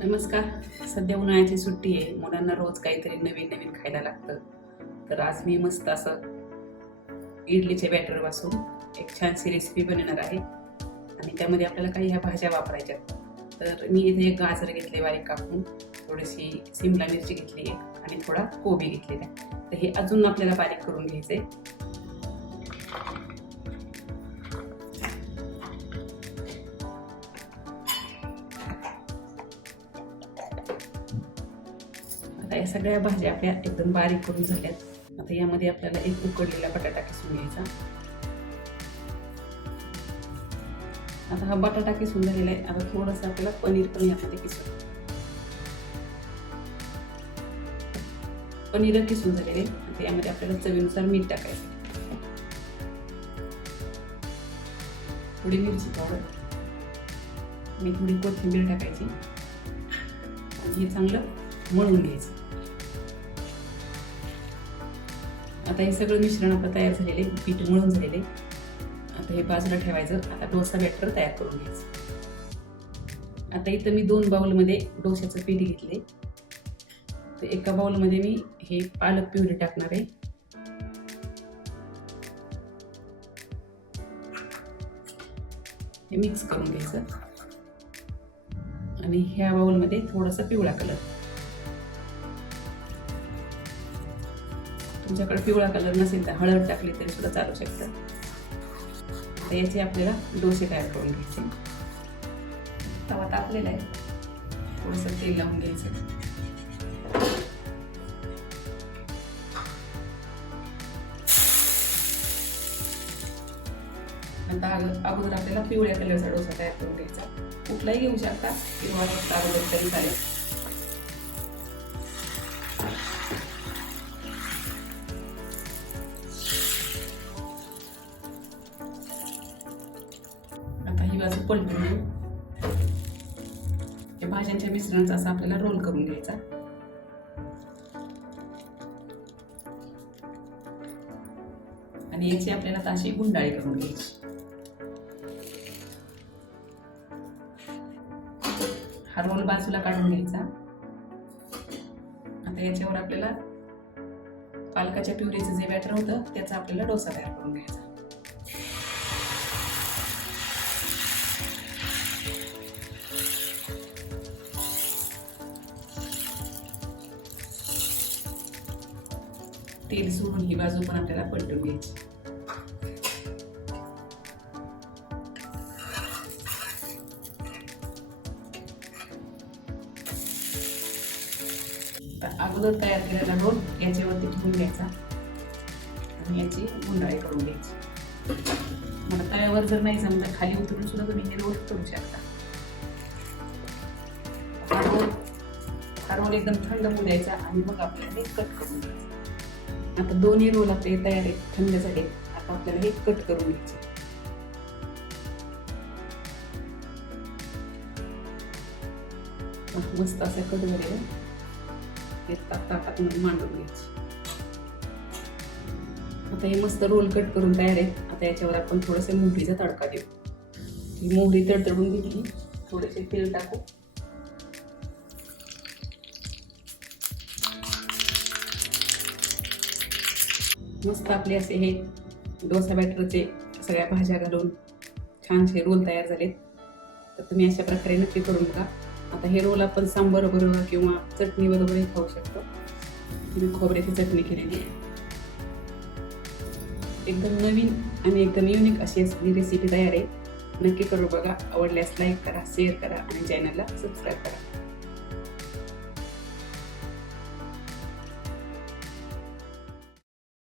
नमस्कार. सध्या उन्हाळ्याची सुट्टी आहे, मुलांना रोज काहीतरी नवीन नवीन खायला लागतं. तर आज मी मस्त असं इडलीचे बॅटर पासून एक छानशी रेसिपी बनवणार आहे आणि त्यामध्ये आपल्याला काही ह्या भाज्या वापरायच्या. तर मी इथे एक गाजर घेतले बारीक कापून, थोडीशी सिमला मिरची घेतली आहे आणि थोडा कोबी घेतलेला आहे. तर हे अजून आपल्याला बारीक करून घ्यायचंय. आता या सगळ्या भाज्या आपल्या एकदम बारीक करून झाल्यात. आता यामध्ये आपल्याला एक उकडलेला बटाटा किसून घ्यायचा. आता हा बटाटा किसून झालेला आहे. आता थोडंसं आपल्याला पनीर पण यामध्ये किसून, पनीर किसून झालेले. आता यामध्ये आपल्याला चवीनुसार मीठ टाकायचं, थोडी मिरची पावडर, मी थोडी कोथिंबीर टाकायची आणि हे चांगलं मळून घ्यायचं. आता हे सगळं मिश्रण आपलं तयार झालेले, पीठ मळून झालेले. आता हे बाजूला ठेवायचं. आता डोसा बॅटर तयार करून घ्यायचं. आता इथं मी 2 बाउलमध्ये डोश्याचं पीठ घेतले. तर एका बाउलमध्ये मी हे पालक प्युरी टाकणार आहे. हे मिक्स करून घ्यायचं आणि ह्या बाउलमध्ये थोडासा पिवळा कलर. तुमच्याकडे पिवळा कलर नसेल तर हळद टाकली तरी सुद्धा चालू शकतं. तर याचे आपल्याला डोसे तयार करून घ्यायचे. तवा तापलेला आहे, थोडंसं तेल लावून घ्यायचं. आता अगोदर आपल्याला पिवळ्या कलरचा डोसा तयार करून घ्यायचा. कुठलाही घेऊ शकता, किंवा अगोदर तरी चालेल. आता ही बाजू पलटून घेऊ. या भाज्यांच्या मिश्रणाचा असा आपल्याला रोल करून घ्यायचा. आणि याची आपल्याला ताशी गुंडाळी करून घ्यायची. हा रोल बाजूला काढून घ्यायचा. आता याच्यावर आपल्याला पालकाच्या प्युरीचं जे बॅटर होतं त्याचा आपल्याला डोसा तयार करून घ्यायचा. तेल सोडून ही बाजू पण आपल्याला पलटून घ्यायची. अगोदर तयार केलेला रोल याच्यावरती ठेवून घ्यायचा आणि याची गुंडाळी करून घ्यायची. मला तव्यावर जर नाही जमलं खाली उतरून सुद्धा तुम्ही हे रोल करू शकता. हा रोल एकदम थंड होऊ द्यायचा आणि मग आपल्याला हे कट करून घ्यायचं. आता दोन्ही रोल आपले तयार आहेत, थंड झाले. आता आपल्याला हे कट करून घ्यायचे. मस्त असं कट झालेलं ताटात मांडून घ्यायची. आता हे मस्त रोल कट करून तयार आहेत. आता याच्यावर आपण थोडंसं मोहरीचा तडका देऊ. ही मोहरी तडतडून घेतली, थोडेसे तेल टाकू. मस्त आपले असे हे डोसा बॅटरचे सगळ्या भाज्या घालून छानसे रोल तयार झालेत. तर तुम्ही अशा प्रकारे नक्की करून बघा. आता हे रोल आपण सांबर बरोबर किंवा चटणी बरोबरही खाऊ शकतो. मी खोबऱ्याची चटणी केलेली आहे. एकदम नवीन आणि एकदम युनिक अशी रेसिपी तयार आहे. नक्की करू बघा. आवडल्यास लाईक करा, शेअर करा आणि चॅनलला सबस्क्राईब करा.